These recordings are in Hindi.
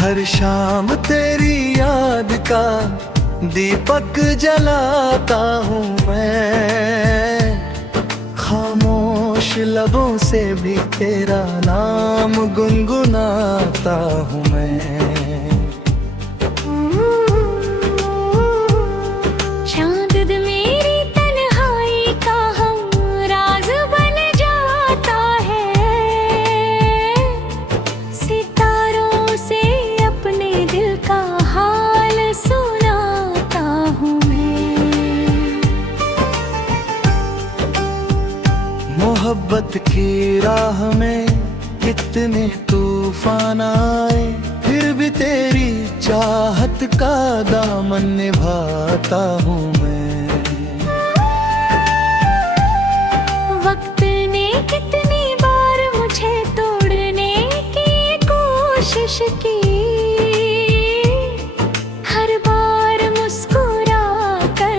हर शाम तेरी याद का दीपक जलाता हूँ मैं, खामोश लबों से भी तेरा नाम गुनगुनाता हूँ मैं। मोहब्बत की राह में कितने तूफान आए, फिर भी तेरी चाहत का दामन निभाता हूँ मैं। वक्त ने कितनी बार मुझे तोड़ने की कोशिश की, हर बार मुस्कुरा कर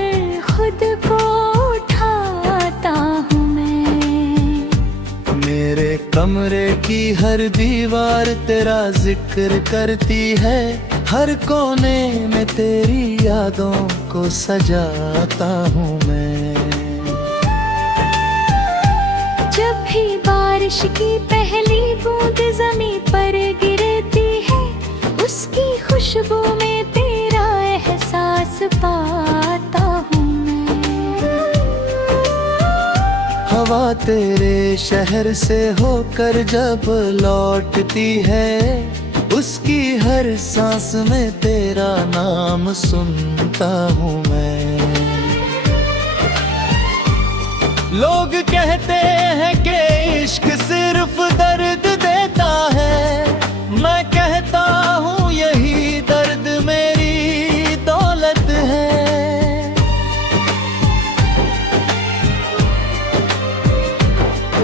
खुद को उठाता हूँ मैं। मेरे कमरे की हर दीवार तेरा जिक्र करती है, हर कोने में तेरी यादों को सजाता हूँ मैं। जब भी बारिश की पहली बूंद ज़मीं पर गिरती है, उसकी खुशबू में तेरा एहसास पाता हूँ मैं। हवा तेरे शहर से होकर जब लौटती है, उसकी हर सांस में तेरा नाम सुनता हूँ मैं। लोग कहते हैं कि इश्क सिर्फ दर्द देता है, मैं कहता हूँ यही दर्द मेरी दौलत है।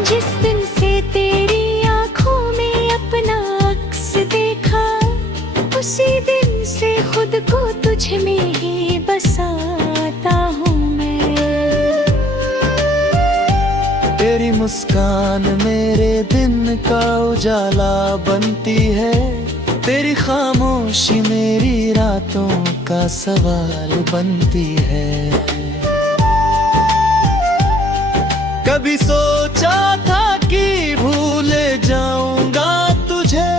जिस दिन से तेरी आँखों में अपना अक्स देखा, उसी दिन से खुद को तुझ में ही बसाता हूँ मैं। तेरी मुस्कान मेरे दिन का उजाला बनती है, तेरी खामोशी मेरी रातों का सवाल बनती है। कभी सोचा था कि भूल जाऊंगा तुझे,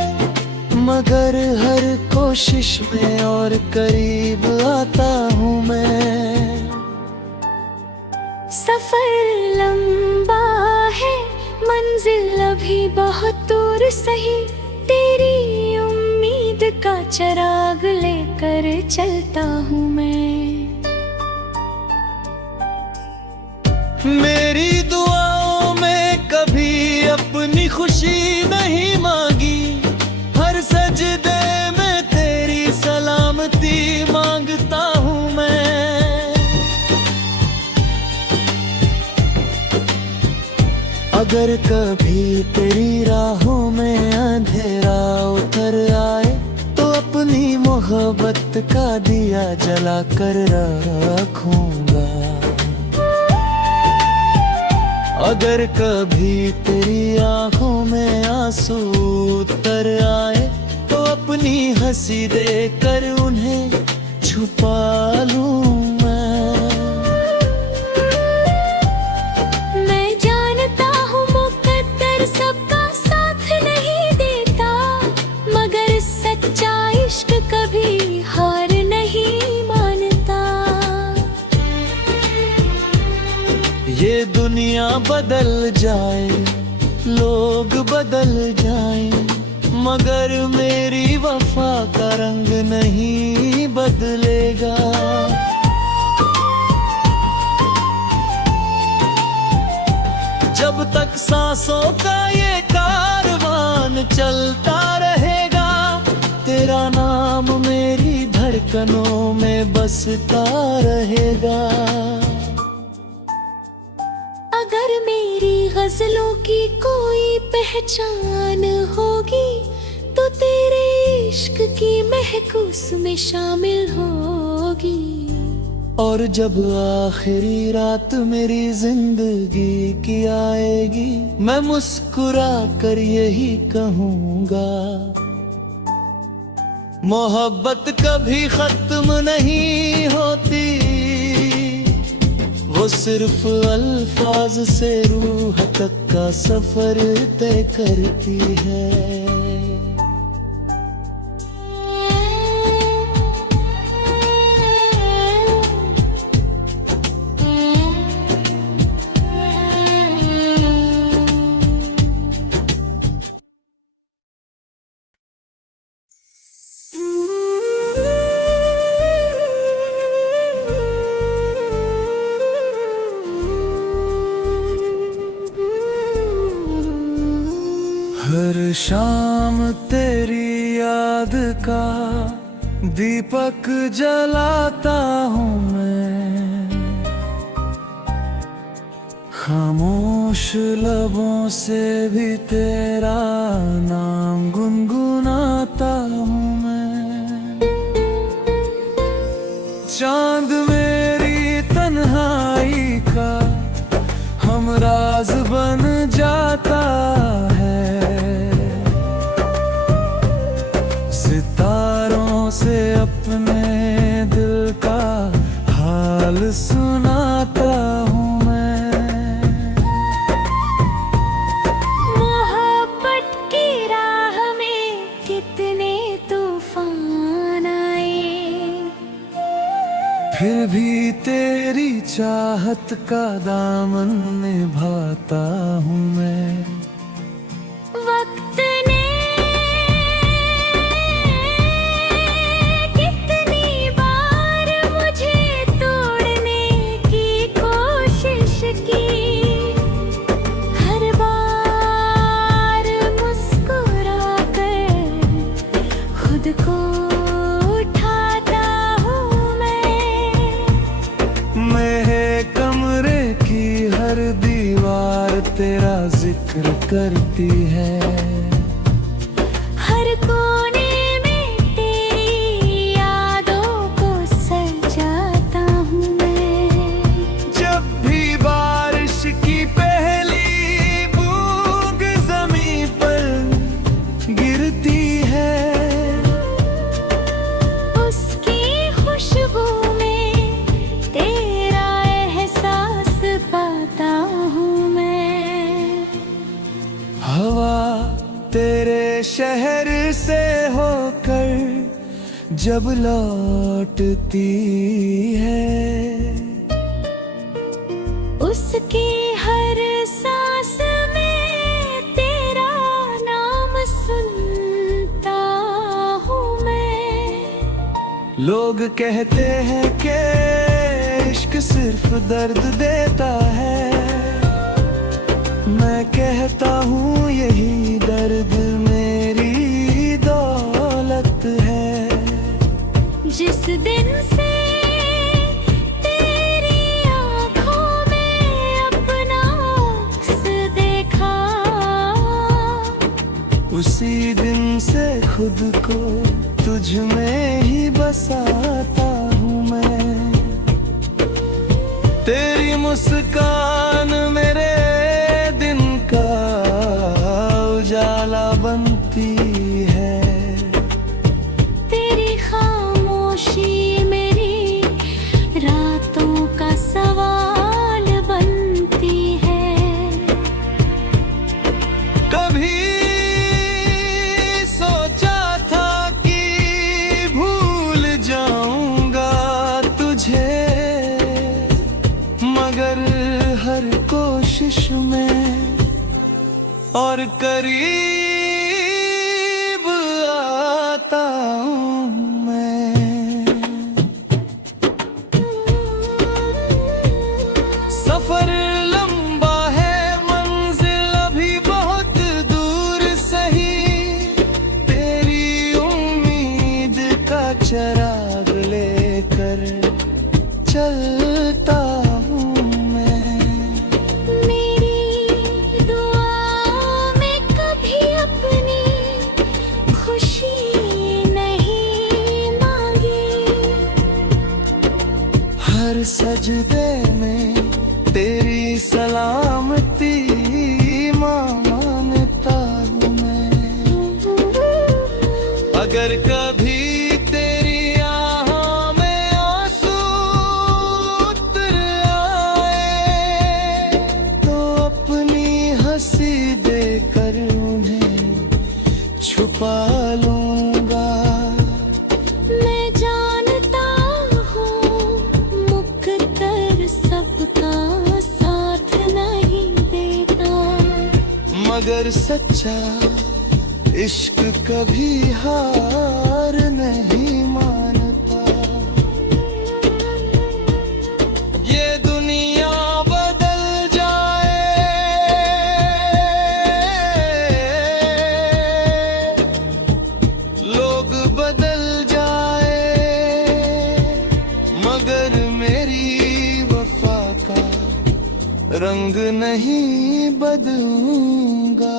मगर हर कोशिश में और करीब आता हूँ मैं। सफर लंबा है, मंजिल अभी बहुत दूर सही, तेरी उम्मीद का चिराग लेकर चलता हूँ मैं। मेरी दुआओं में कभी अपनी खुशी नहीं मांगी, हर सजदे में तेरी सलामती मांगता हूँ मैं। अगर कभी तेरी राहों में अंधेरा उतर आए, तो अपनी मोहब्बत का दिया जला कर रखूंगा। अगर कभी तेरी आँखों में आंसू उतर आए, तो अपनी हंसी देकर उन्हें छुपा लूं मैं जानता हूँ मुकद्दर सबका साथ नहीं देता, मगर सच्चा इश्क कभी हार नहीं मानता। ये दुनिया बदल जाए, लोग बदल जाएं, मगर मेरी वफा का रंग नहीं बदलेगा। जब तक सांसों का ये कारवान चलता रहेगा, तेरा नाम मेरी धड़कनों में बसता रहेगा। अगर मेरी गजलों की कोई पहचान होगी, तो तेरे इश्क की महक उसमें शामिल होगी। और जब आखिरी रात मेरी जिंदगी की आएगी, मैं मुस्कुरा कर यही कहूँगा, मोहब्बत कभी खत्म नहीं होती, वो सिर्फ अल्फाज से रूह तक का सफर तय करती है। हर शाम तेरी याद का दीपक जलाता हूँ मैं, खामोश लबों से भी तेरा नाम गुनगुनाता हूँ मैं। चांद मेरी तन्हाई का हमराज बन जाता है, सितारों से अपने दिल का हाल सुनाता हूँ मैं। मोहब्बत की राह में कितने तूफान आए, फिर भी तेरी चाहत का दामन निभाता हूँ मैं। वक्त ने कितनी बार मुझे तोड़ने की कोशिश की, हर बार मुस्कुरा कर खुद को उठाता हूँ मैं। मेरे कमरे की हर दीवार तेरा जिक्र करती है, हर कोने में तेरी यादों को सजाता हूँ मैं। जब भी बारिश की पहली बूंद ज़मीं पर गिरती है, उसकी खुशबू में तेरा एहसास पाता हूँ मैं। हवा तेरे शहर से होकर जब लौटती है, उसकी हर सांस में तेरा नाम सुनता हूँ मैं। लोग कहते हैं कि इश्क सिर्फ दर्द देता है, मैं कहता हूँ यही दर्द मेरी दौलत है। जिस दिन से तेरी आँखों में अपना अक्स देखा, उसी दिन से खुद को तुझ में ही बसाता हूँ मैं। तेरी मुस्कान मेरे दिन का उजाला बनती है, तेरी खामोशी मेरी रातों का सवाल बनती है। कभी सोचा था कि भूल जाऊंगा तुझे, मगर हर कोशिश में और करीब आता हूँ मैं। सफर लंबा है, मंजिल अभी बहुत दूर सही, तेरी उम्मीद का चिराग लेकर चलता हूँ मैं। मेरी दुआ में कभी अपनी खुशी नहीं मांगी, हर सजदे में तेरी सलामती मांगता हूँ मैं। अगर कभी पालूंगा। मैं जानता हूँ मुकद्दर सबका साथ नहीं देता, मगर सच्चा इश्क कभी हार नहीं मानता। ये दुनिया बदल जाए, लोग बदल जाए, मगर मेरी वफा का रंग नहीं बदलूंगा।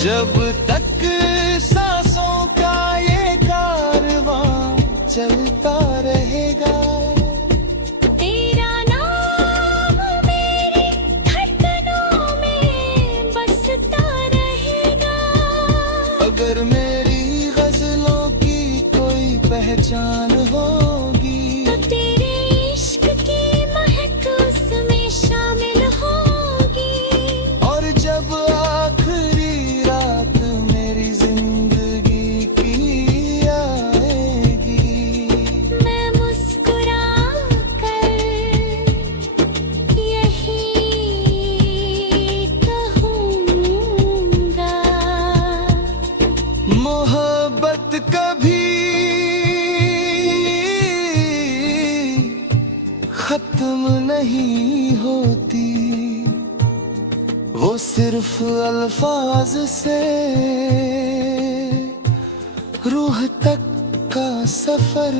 जब तक सांसों का ये कारवां चलता रहेगा, तेरा नाम मेरी धड़कनों में बसता रहेगा। अगर मेरी गजलों की कोई पहचान होगी, तो तेरे इश्क की महक उसमें शामिल होगी। और जब आखिरी रात मेरी जिंदगी की आएगी, मैं मुस्कुरा कर यही कहूँगा, मोहब्बत कभी खत्म नहीं होती, वो सिर्फ अल्फाज से रूह तक का सफर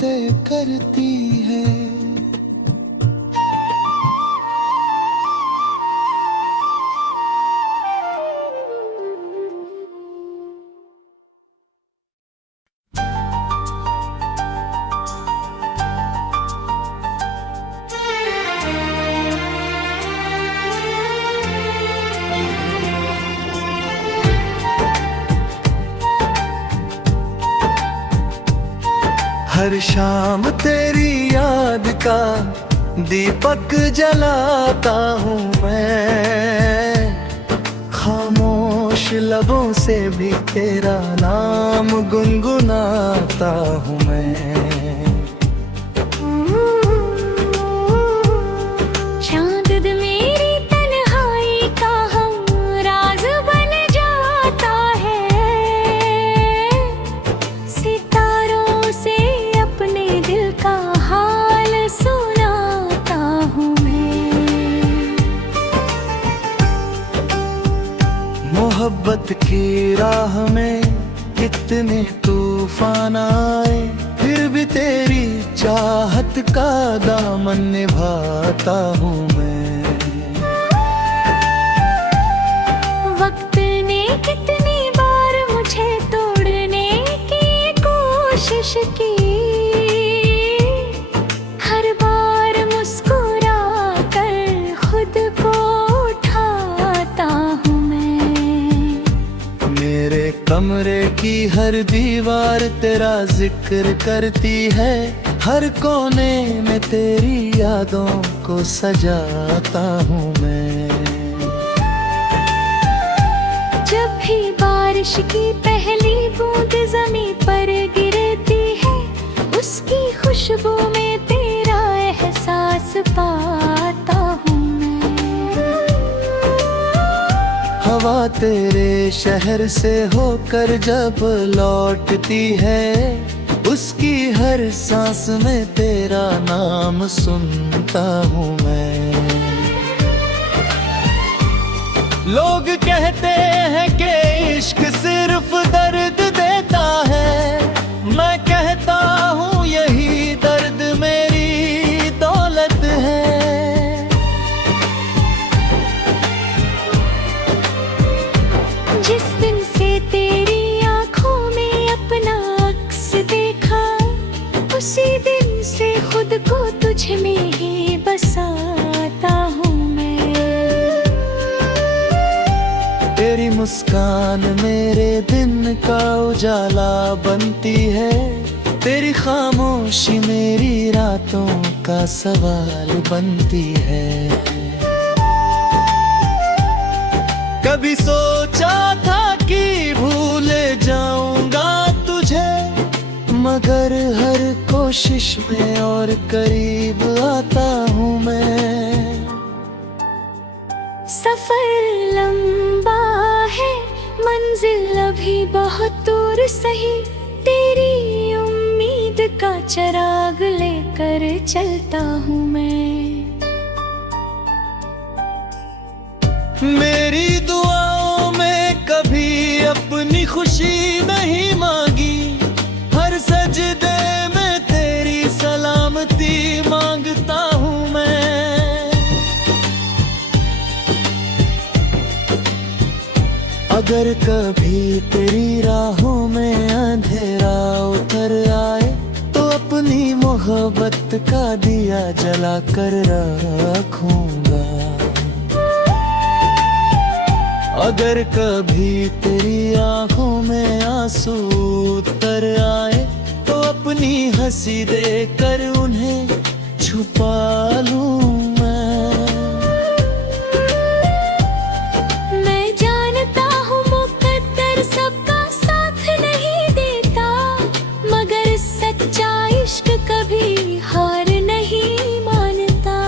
तय करती है। हर शाम तेरी याद का दीपक जलाता हूँ मैं, खामोश लबों से भी तेरा नाम गुनगुनाता हूँ मैं। चांद मेरी तन्हाई का हम राज बन जाता है, सितारों से अपने दिल का हाल सुनाता हूँ मैं। मोहब्बत की राह में कितने तूफान आए, फिर भी तेरी चाहत का दामन निभाता हूँ मैं। वक्त ने कितनी बार मुझे तोड़ने की कोशिश की, हर बार मुस्कुरा कर खुद को उठाता हूँ मैं। मेरे कमरे की हर दीवार तेरा जिक्र करती है, हर कोने में तेरी यादों को सजाता हूँ मैं। जब भी बारिश की पहली बूंद ज़मीं पर गिरती है, उसकी खुशबू में तेरा एहसास पाता हूँ मैं। हवा तेरे शहर से होकर जब लौटती है, उसकी हर सांस में तेरा नाम सुनता हूँ मैं। लोग कहते हैं कि इश्क सिर्फ दर्द देता है, मैं कहता हूँ यही दर्द मेरी दौलत है। जिस दिन से तेरी आँखों में अपना अक्स देखा, उसी दिन से खुद को तुझ में ही बसाता हूँ मैं। तेरी मुस्कान मेरे दिन का उजाला बनती है, तेरी खामोशी मेरी रातों का सवाल बनती है। कभी सोचा था कि भूल जाऊंगा तुझे, मगर हर कोशिश में और करीब आता हूँ मैं। सफर लंबा है, मंजिल अभी बहुत दूर सही, तेरी उम्मीद का चिराग लेकर चलता हूँ मैं। मेरी दुआओं में कभी अपनी खुशी नहीं मांगी, हर सजदे में तेरी सलामती मांगता हूँ मैं। अगर कभी तेरी राहों में अंधेरा उतर आए, तो अपनी मोहब्बत का दिया जला कर रखूंगा। अगर कभी तेरी आंखों में आंसू उतर आए, तो अपनी हंसी देकर उन्हें छुपा लूं मैं जानता हूँ मुकद्दर सबका साथ नहीं देता, मगर सच्चा इश्क कभी हार नहीं मानता।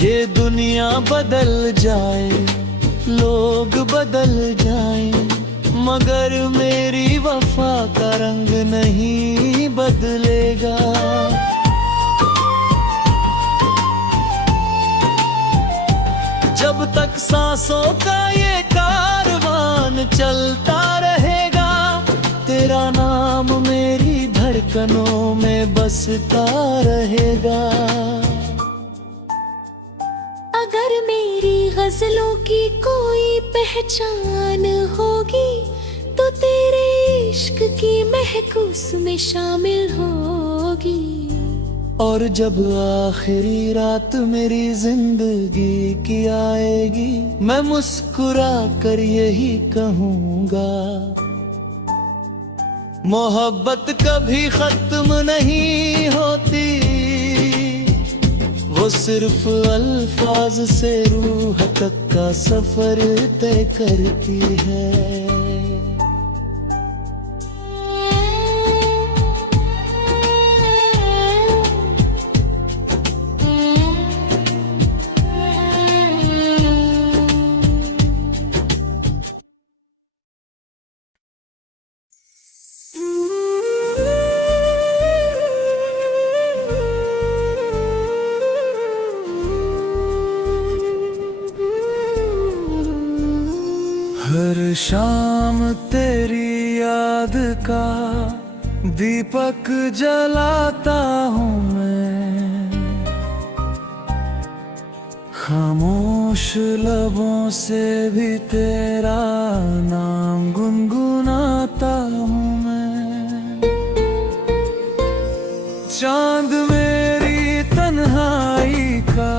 ये दुनिया बदल जाए, लोग बदल जाएं, मगर मेरी वफा का रंग नहीं बदलेगा। जब तक सांसों का ये कारवान चलता रहेगा, तेरा नाम मेरी धड़कनों में बसता रहेगा। अगर मेरी गजलों की कोई पहचान होगी, तो तेरे इश्क की महकूस में शामिल होगी। और जब आखिरी रात मेरी जिंदगी की आएगी, मैं मुस्कुरा कर यही कहूँगा, मोहब्बत कभी खत्म नहीं होती, वो सिर्फ अल्फाज से रूह तक का सफर तय करती है। हर शाम तेरी याद का दीपक जलाता हूँ मैं, खामोश लबों से भी तेरा नाम गुनगुनाता हूँ मैं। चांद मेरी तन्हाई का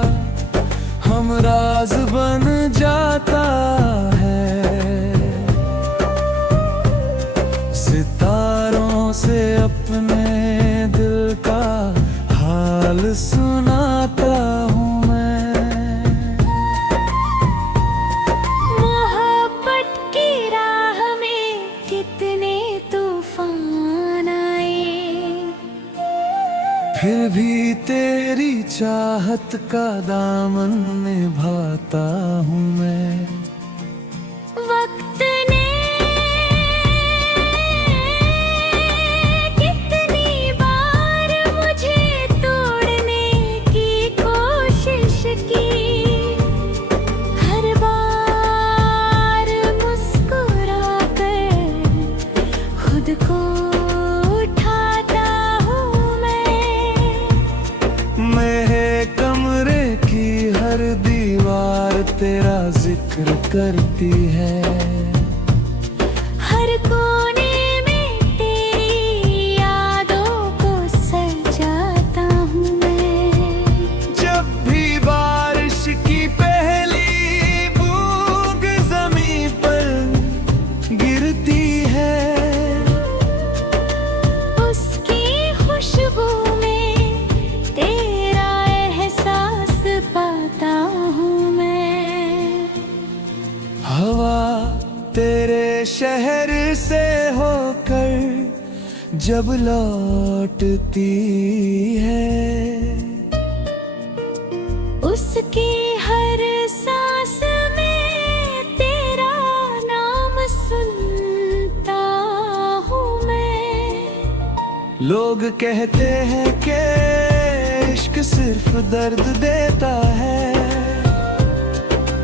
हमराज बन जाता है, सितारों से अपने दिल का हाल सुनाता हूँ मैं। मोहब्बत की राह में कितने तूफान आए, फिर भी तेरी चाहत का दामन निभाता हूँ मैं। वक्त ने कितनी बार मुझे तोड़ने की कोशिश की, हर बार मुस्कुरा कर खुद को उठाता हूँ मैं। मेरे कमरे की हर दीवार तेरा जिक्र करती है, हर कोने में तेरी यादों को सजाता हूँ मैं। जब भी बारिश की पहली बूंद जमीन पर गिरती है, जब लौटती है। उसकी हर सांस में तेरा नाम सुनता हूँ मैं। लोग कहते हैं कि इश्क सिर्फ दर्द देता है,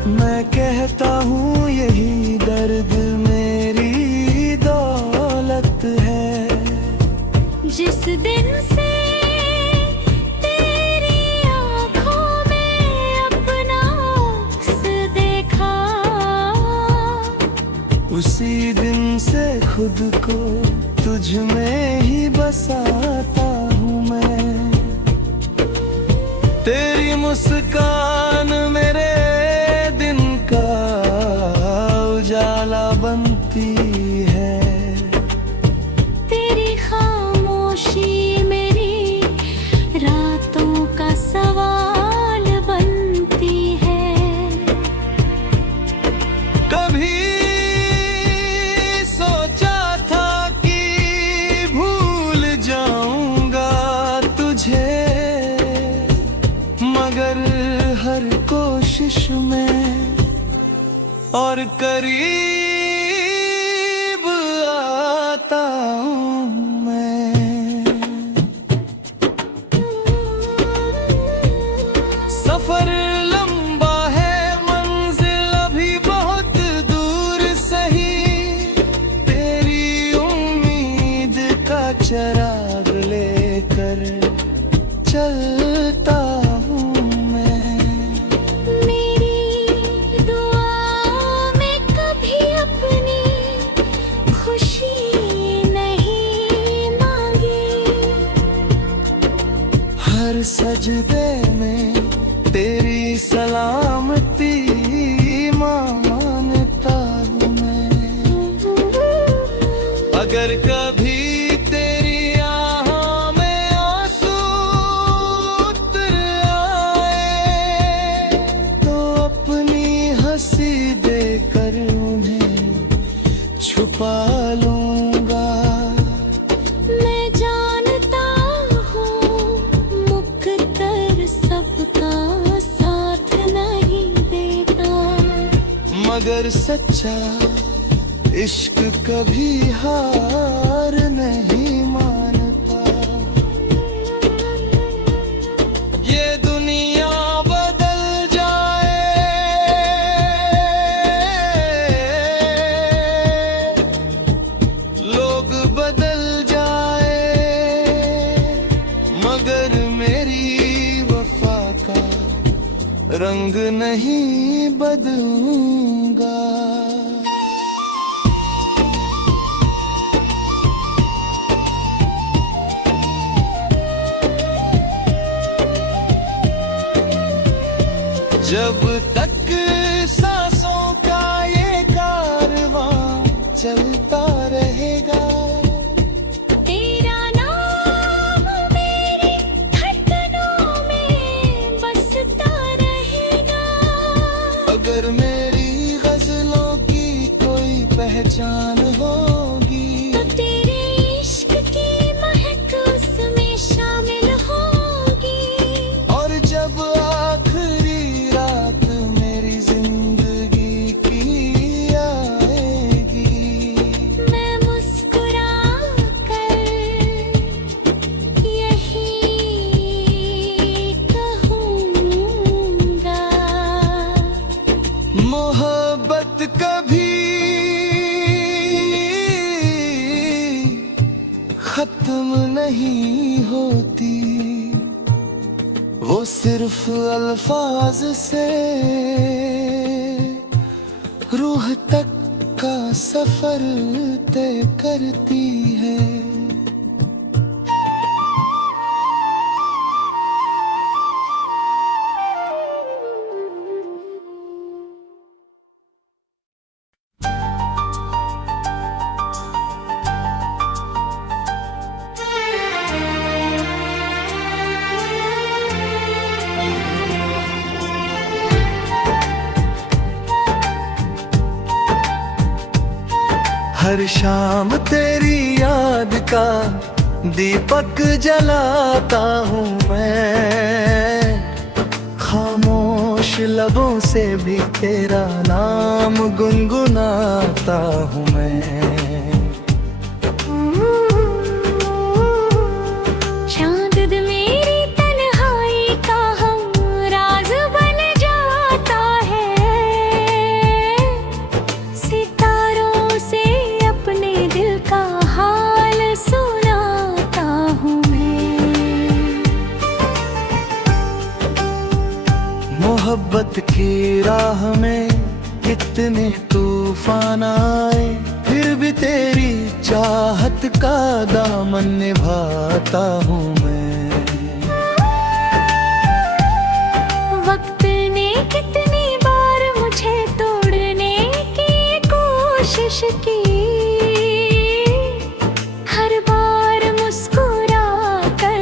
मैं कहता हूँ यही दर्द मेरी दौलत है। जिस दिन से तेरी आँखों में अपना अक्स देखा, उसी दिन से खुद को तुझ में ही बसाता हूँ मैं। तेरी मुस्कान मेरे दिन का उजाला बनती है, तेरी खामोशी मेरी रातों का सवाल बनती है। कभी सोचा था कि भूल जाऊंगा तुझे, मगर हर कोशिश में और करीब आता हूँ मैं। सफर लंबा है, मंजिल अभी बहुत दूर सही, तेरी उम्मीद का चिराग लेकर चलता हूँ मैं। मेरी दुआ में कभी अपनी खुशी नहीं मांगी, हर सजदे में तेरी सलामती मानता हूँ मैं। अगर कभी तेरी आँखों में आंसू उतर आए, तो अपनी हंसी देकर उन्हें छुपा लूंगा। मैं जानता हूँ मुकद्दर सबका साथ नहीं देता, मगर सच्चा इश्क कभी हार नहीं मानता। ये दुनिया बदल जाए, लोग बदल जाए, मगर मेरी वफा का रंग नहीं बदलूंगा। जब तक सांसों का ये कारवां चलता रहेगा, तेरा नाम मेरी धड़कनों में बसता रहेगा। अगर मेरी गजलों की कोई पहचान होगी, तो तेरे इश्क की महक उसमें शामिल होगी। और जब आखिरी रात मेरी जिंदगी की आएगी, मैं मुस्कुरा कर यही कहूँगा, मोहब्बत कभी खत्म नहीं होती, वो सिर्फ अल्फाज से रूह तक का सफर तय करती है। हर हर शाम तेरी याद का दीपक जलाता हूँ मैं, खामोश लबों से भी तेरा नाम गुनगुनाता हूँ मैं। चांद मेरी तन्हाई का हम राज बन जाता है, सितारों से अपने दिल का हाल सुनाता हूँ मैं। मोहब्बत की राह में कितने तूफान आए, फिर भी तेरी चाहत का दामन निभाता हूँ मैं। वक्त ने कितनी बार मुझे तोड़ने की कोशिश की, हर बार मुस्कुरा कर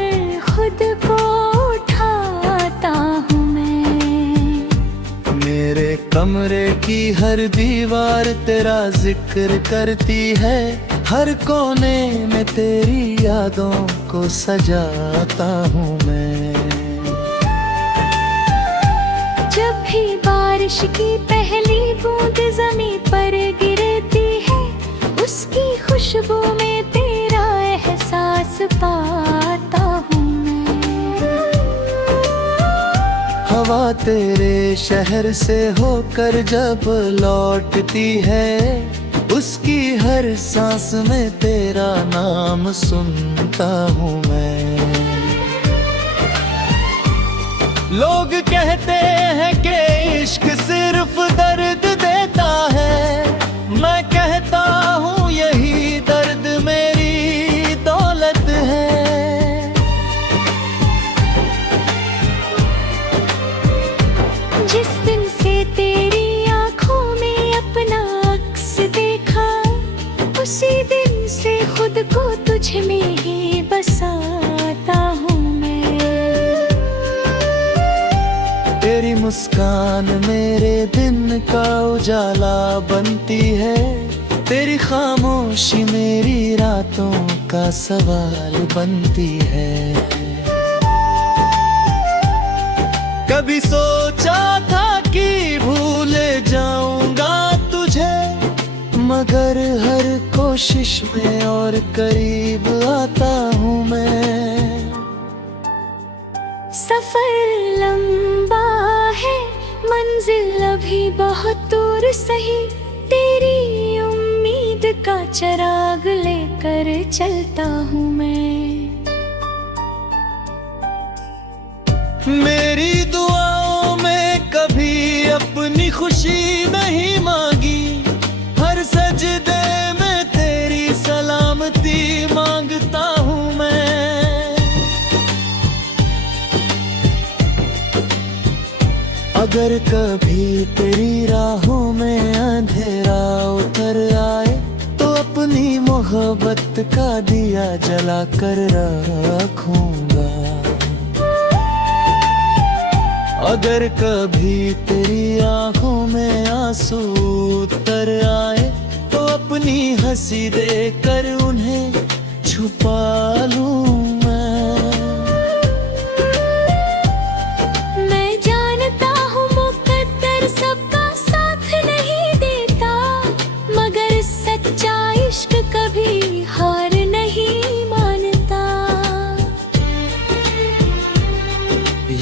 खुद को उठाता हूँ मैं। मेरे कमरे की हर दीवार तेरा जिक्र करती है, हर कोने में तेरी यादों को सजाता हूँ मैं। जब भी बारिश की पहली बूंद ज़मीं पर गिरती है, उसकी खुशबू में तेरा एहसास पाता हूँ मैं। हवा तेरे शहर से होकर जब लौटती है, उसकी हर सांस में तेरा नाम सुनता हूँ मैं। लोग कहते हैं कि इश्क सिर्फ दर्द देता है, मैं कहता हूँ यही दर्द मेरी दौलत है। जिस दिन से तेरी आंखों में अपना अक्स देखा, उसी दिन से खुद को तुझ में ही बसाता हूँ मैं। तेरी मुस्कान मेरे दिन का उजाला बनती है, तेरी खामोशी मेरी रातों का सवाल बनती है। कभी सोचा था कि भूल जाऊंगा तुझे, मगर हर कोशिश में और करीब आता हूँ मैं। सफर लंबा है, मंजिल अभी बहुत दूर सही, तेरी उम्मीद का चिराग लेकर चलता हूँ मैं। मेरी दुआओं में कभी अपनी खुशी नहीं मांगी, हर सजदे में तेरी सलामती मांगता हूँ मैं। अगर कभी तेरी राहों में अंधेरा उतर आए, तो अपनी मोहब्बत का दिया जला कर रखूंगा। अगर कभी तेरी आंखों में आंसू उतर आए, तो अपनी हंसी देकर उन्हें छुपा लूं मैं जानता हूँ मुकद्दर सबका साथ नहीं देता, मगर सच्चा इश्क कभी हार नहीं मानता।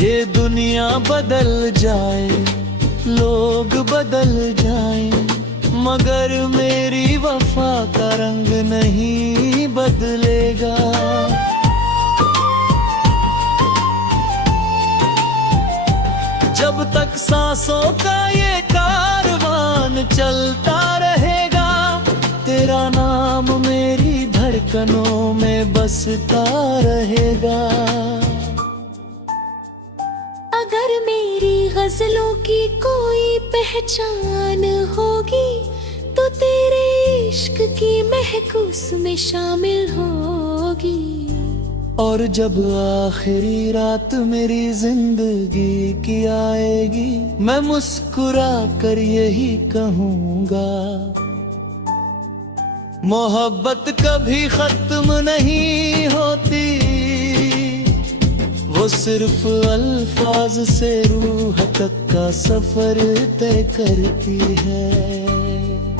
ये दुनिया बदल जाए, लोग बदल जाए, मगर मेरी वफा का रंग नहीं बदलेगा। जब तक सांसों का ये कारवान चलता रहेगा, तेरा नाम मेरी धड़कनों में बसता रहेगा। अगर मेरी गजलों की कोई पहचान होगी, तो तेरे इश्क की महक उसमें शामिल होगी। और जब आखिरी रात मेरी जिंदगी की आएगी, मैं मुस्कुरा कर यही कहूँगा, मोहब्बत कभी खत्म नहीं होती, वो सिर्फ अल्फाज से रूह तक का सफर तय करती है।